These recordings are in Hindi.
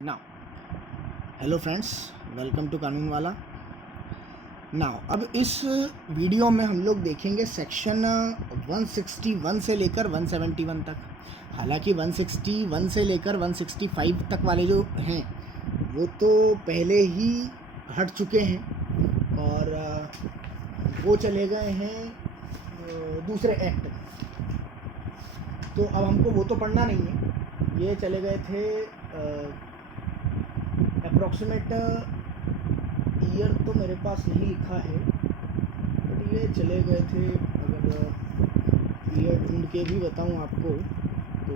Now hello friends, welcome to Kanoon Wala. Now अब इस वीडियो में हम लोग देखेंगे सेक्शन 161 से लेकर 171 तक। हालांकि 161 से लेकर 165 तक वाले जो हैं वो तो पहले ही हट चुके हैं और वो चले गए हैं दूसरे एक्ट में। तो अब हमको वो तो पढ़ना नहीं है, ये चले गए थे अप्रॉक्सीमेट ईयर तो मेरे पास नहीं लिखा है, बट ये चले गए थे। अगर ईयर ढूंढ के भी बताऊं आपको तो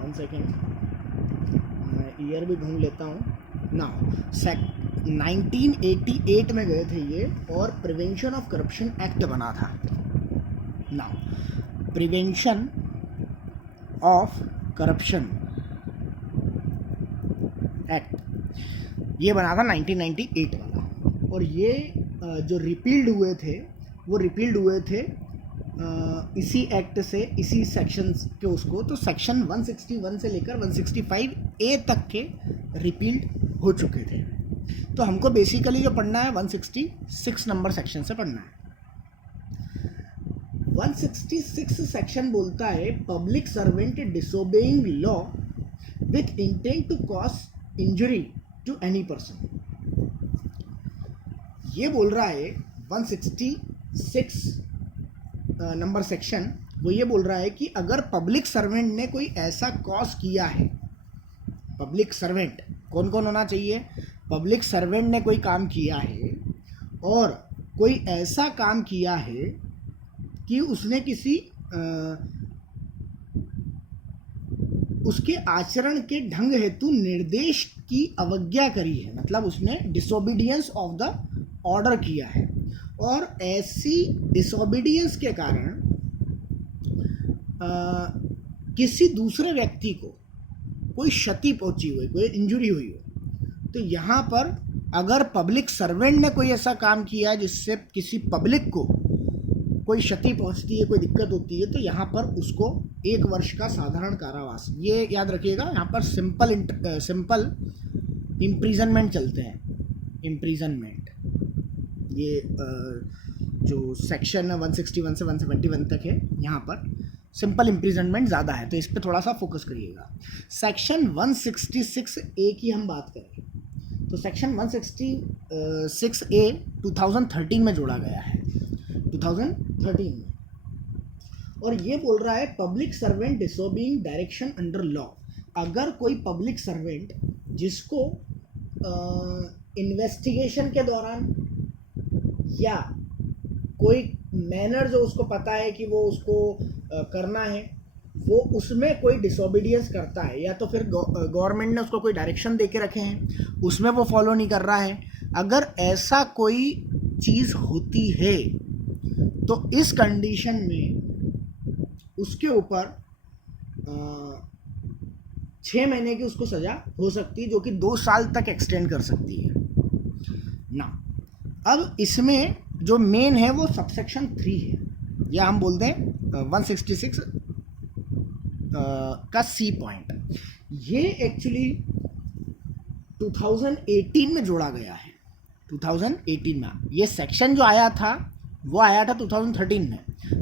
1 सेकेंड, मैं ईयर भी ढूंढ लेता हूँ ना। 1988 में गए थे ये, और प्रिवेंशन ऑफ करप्शन एक्ट बना था ना। प्रिवेंशन ऑफ करप्शन एक्ट ये बना था 1998 वाला। और ये जो रिपील्ड हुए थे वो रिपील्ड हुए थे इसी एक्ट से, इसी सेक्शन के उसको। तो सेक्शन 161 से लेकर 165A तक के रिपील्ड हो चुके थे। तो हमको बेसिकली जो पढ़ना है 166 नंबर सेक्शन से पढ़ना है। 166 सेक्शन बोलता है public servant disobeying law with intent to cause injury to any person. ये बोल रहा है 166 नंबर सेक्शन, वो ये बोल रहा है कि अगर पब्लिक सर्वेंट ने कोई ऐसा कॉज किया है, पब्लिक सर्वेंट कौन कौन होना चाहिए? पब्लिक सर्वेंट ने कोई काम किया है और कोई ऐसा काम किया है कि उसने किसी उसके आचरण के ढंग हेतु निर्देश की अवज्ञा करी है, मतलब उसने डिसोबीडियंस ऑफ द ऑर्डर किया है। और ऐसी डिसोबीडियंस के कारण किसी दूसरे व्यक्ति को कोई क्षति पहुंची हुई, कोई इंजरी हुई हो, तो यहाँ पर अगर पब्लिक सर्वेंट ने कोई ऐसा काम किया है जिससे किसी पब्लिक को कोई क्षति पहुंचती है, कोई दिक्कत होती है, तो यहाँ पर उसको 1 वर्ष का साधारण कारावास, ये याद रखिएगा। यहाँ पर सिंपल इम्प्रिजनमेंट चलते हैं, इम्प्रिजनमेंट। ये जो सेक्शन 161 से 171 तक है, यहाँ पर सिंपल इम्प्रिजनमेंट ज़्यादा है, तो इस पर थोड़ा सा फोकस करिएगा। सेक्शन 166A की हम बात करें तो सेक्शन 166A 2013 में जोड़ा गया है, 2013 में। और ये बोल रहा है public servant disobeying direction under law. अगर कोई पब्लिक सर्वेंट जिसको इन्वेस्टिगेशन के दौरान या कोई मैनर जो उसको पता है कि वो उसको करना है, वो उसमें कोई डिसोबीडियंस करता है, या तो फिर गवर्नमेंट ने उसको कोई डायरेक्शन दे के रखे हैं उसमें वो फॉलो नहीं कर रहा है, अगर ऐसा कोई चीज़ होती है तो इस कंडीशन में उसके ऊपर 6 महीने की उसको सज़ा हो सकती है, जो कि 2 साल तक एक्सटेंड कर सकती है ना। अब इसमें जो मेन है वो सबसेक्शन 3 है, या हम बोलते हैं 166 का C पॉइंट। ये एक्चुअली 2018 में जोड़ा गया है, 2018 में। ये सेक्शन जो आया था वो आया था 2013 में,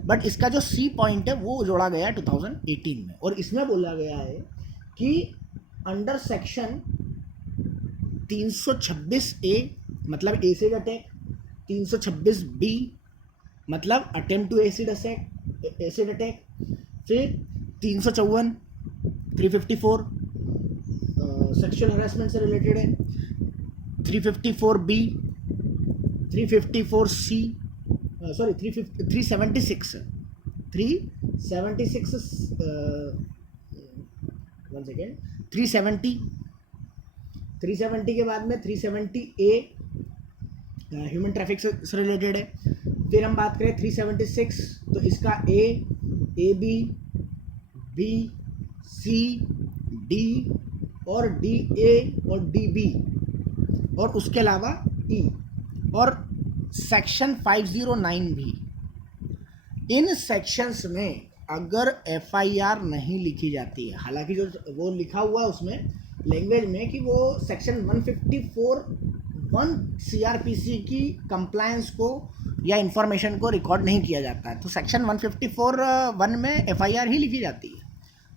बट इसका जो C पॉइंट है वो जोड़ा गया है 2018 में। और इसमें बोला गया है कि अंडर सेक्शन 326A मतलब एसिड अटैक, 326B मतलब अटेम्प्ट टू एसिड अटैक, फिर 354 354 सेक्सुअल हरासमेंट से रिलेटेड है, 354B 354C, सॉरी 376 1 सेकेंड, 370 के बाद में 370A ह्यूमन ट्रैफिक से रिलेटेड है। फिर हम बात करें 376, तो इसका AB B C D और DA और DB, और उसके अलावा E, और सेक्शन 509 भी। इन सेक्शंस में अगर एफआईआर नहीं लिखी जाती है, हालांकि जो वो लिखा हुआ है उसमें लैंग्वेज में कि वो सेक्शन 154(1) सीआरपीसी की कंप्लायंस को या इंफॉर्मेशन को रिकॉर्ड नहीं किया जाता है, तो सेक्शन 154(1) में एफआईआर ही लिखी जाती है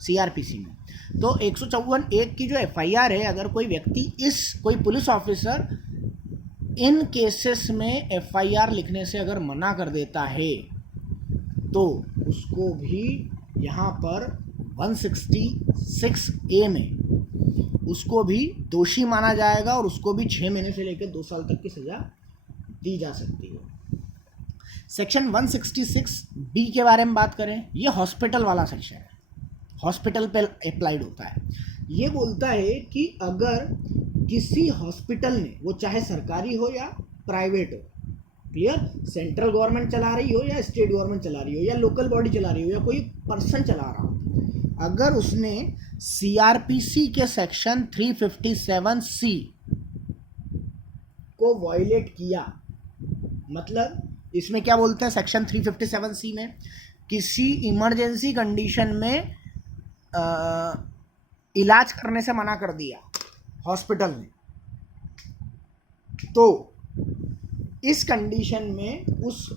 सीआरपीसी में। तो 154(1) की जो एफआईआर है, अगर कोई व्यक्ति कोई पुलिस ऑफिसर इन केसेस में एफआईआर लिखने से अगर मना कर देता है तो उसको भी यहाँ पर 166A में उसको भी दोषी माना जाएगा और उसको भी 6 महीने से लेकर 2 साल तक की सज़ा दी जा सकती है। सेक्शन 166B के बारे में बात करें, ये हॉस्पिटल वाला सेक्शन है, हॉस्पिटल पे अप्लाइड होता है। ये बोलता है कि अगर किसी हॉस्पिटल ने, वो चाहे सरकारी हो या प्राइवेट हो, क्लियर, सेंट्रल गवर्नमेंट चला रही हो या स्टेट गवर्नमेंट चला रही हो या लोकल बॉडी चला रही हो या कोई पर्सन चला रहा हो, अगर उसने सीआरपीसी के सेक्शन 357C को वायलेट किया, मतलब इसमें क्या बोलते हैं सेक्शन 357C में, किसी इमरजेंसी कंडीशन में इलाज करने से मना कर दिया हॉस्पिटल ने, तो इस कंडीशन में उस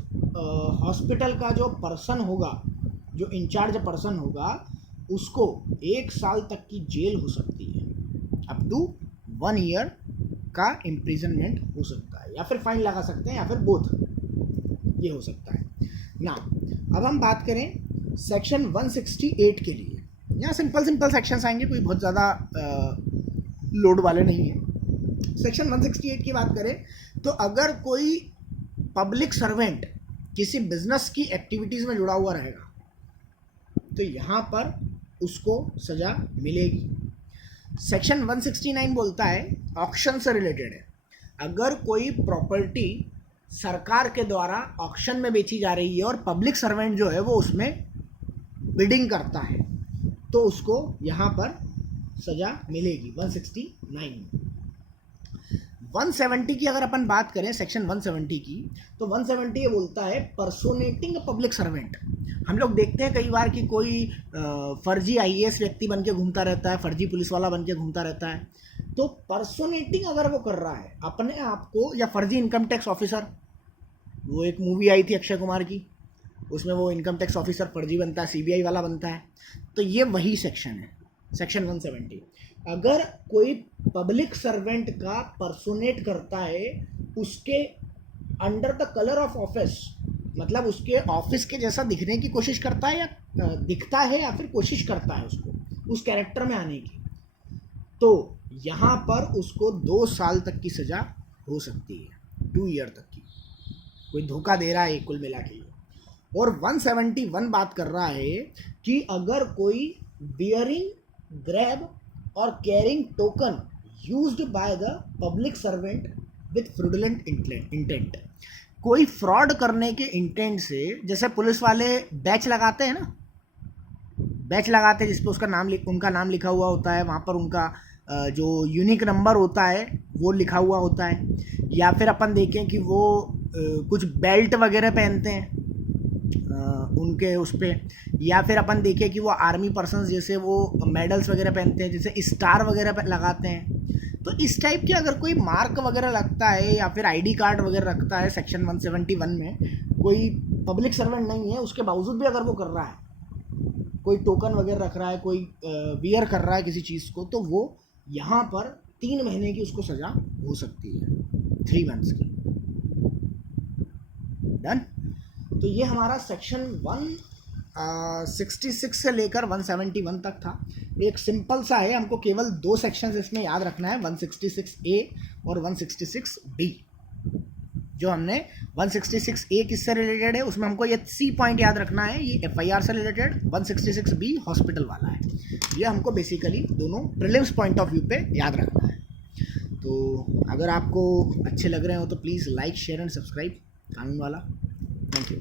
हॉस्पिटल का जो पर्सन होगा, जो इंचार्ज पर्सन होगा, उसको 1 साल तक की जेल हो सकती है, अप टू 1 ईयर का इम्प्रिजनमेंट हो सकता है, या फिर फाइन लगा सकते हैं, या फिर बोथ, ये हो सकता है ना। अब हम बात करें सेक्शन 168 के लिए। यहाँ सिंपल सेक्शंस आएंगे, कोई बहुत ज़्यादा लोड वाले नहीं है। सेक्शन 168 की बात करें तो अगर कोई पब्लिक सर्वेंट किसी बिजनेस की एक्टिविटीज़ में जुड़ा हुआ रहेगा तो यहाँ पर उसको सज़ा मिलेगी। सेक्शन 169 बोलता है, ऑक्शन से रिलेटेड है, अगर कोई प्रॉपर्टी सरकार के द्वारा ऑक्शन में बेची जा रही है और पब्लिक सर्वेंट जो है वो उसमें बिडिंग करता है तो उसको यहाँ पर सज़ा मिलेगी 169 में। 170 की अगर अपन बात करें, सेक्शन 170 की, तो 170 ये बोलता है पर्सोनेटिंग अ पब्लिक सर्वेंट। हम लोग देखते हैं कई बार कि कोई फर्जी आईएएस व्यक्ति बन के घूमता रहता है, फर्जी पुलिस वाला बन के घूमता रहता है, तो पर्सोनेटिंग अगर वो कर रहा है अपने आप को, या फर्जी इनकम टैक्स ऑफिसर, वो एक मूवी आई थी अक्षय कुमार की, उसमें वो इनकम टैक्स ऑफिसर फर्जी बनता है, सीबीआई वाला बनता है, तो ये वही सेक्शन है, सेक्शन 170। अगर कोई पब्लिक सर्वेंट का पर्सोनेट करता है उसके under the colour of office, मतलब उसके ऑफिस के जैसा दिखने की कोशिश करता है, या दिखता है, या फिर कोशिश करता है उसको उस कैरेक्टर में आने की, तो यहाँ पर उसको 2 साल तक की सज़ा हो सकती है, 2 ईयर तक की, कोई धोखा दे रहा है कुल मिला के। और 171 बात कर रहा है कि अगर कोई बियरिंग, ग्रैब और carrying token used by the public servant with fraudulent intent, कोई फ्रॉड करने के इंटेंट से, जैसे पुलिस वाले बैच लगाते हैं ना, बैच लगाते हैं जिस पे उनका नाम लिखा हुआ होता है, वहाँ पर उनका जो यूनिक नंबर होता है वो लिखा हुआ होता है, या फिर अपन देखें कि वो कुछ बेल्ट वगैरह पहनते हैं उनके उस पर, या फिर अपन देखें कि वो आर्मी पर्सन्स जैसे वो मेडल्स वगैरह पहनते हैं, जैसे स्टार वगैरह लगाते हैं, तो इस टाइप के अगर कोई मार्क वगैरह लगता है या फिर आईडी कार्ड वगैरह रखता है सेक्शन 171 में, कोई पब्लिक सर्वेंट नहीं है, उसके बावजूद भी अगर वो कर रहा है, कोई टोकन वगैरह रख रहा है, कोई वियर कर रहा है किसी चीज़ को, तो वो यहाँ पर 3 महीने की उसको सज़ा हो सकती है, 3 मंथ्स की। डन। तो ये हमारा सेक्शन 166 से लेकर 171 तक था। एक सिंपल सा है, हमको केवल 2 सेक्शंस इसमें याद रखना है, 166A और 166B। जो हमने 166A किससे रिलेटेड है उसमें हमको ये C पॉइंट याद रखना है, ये FIR से रिलेटेड, 166B हॉस्पिटल वाला है। ये हमको बेसिकली दोनों प्रीलिम्स पॉइंट ऑफ व्यू पे याद रखना है। तो अगर आपको अच्छे लग रहे हो तो please like, share and subscribe, कानून वाला। Thank you.